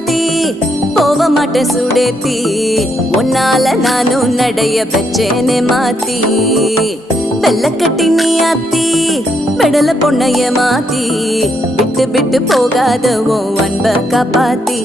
மாத்தி போக மாட்டேன் சுடேத்தி உன்னால நானும் நடைய பெச்சேனே மாத்தி வெள்ளக்கட்டி நீ ஆத்தி பெடல பொண்ணைய மாத்தி விட்டு விட்டு போகாத உன் அன்ப காப்பாத்தி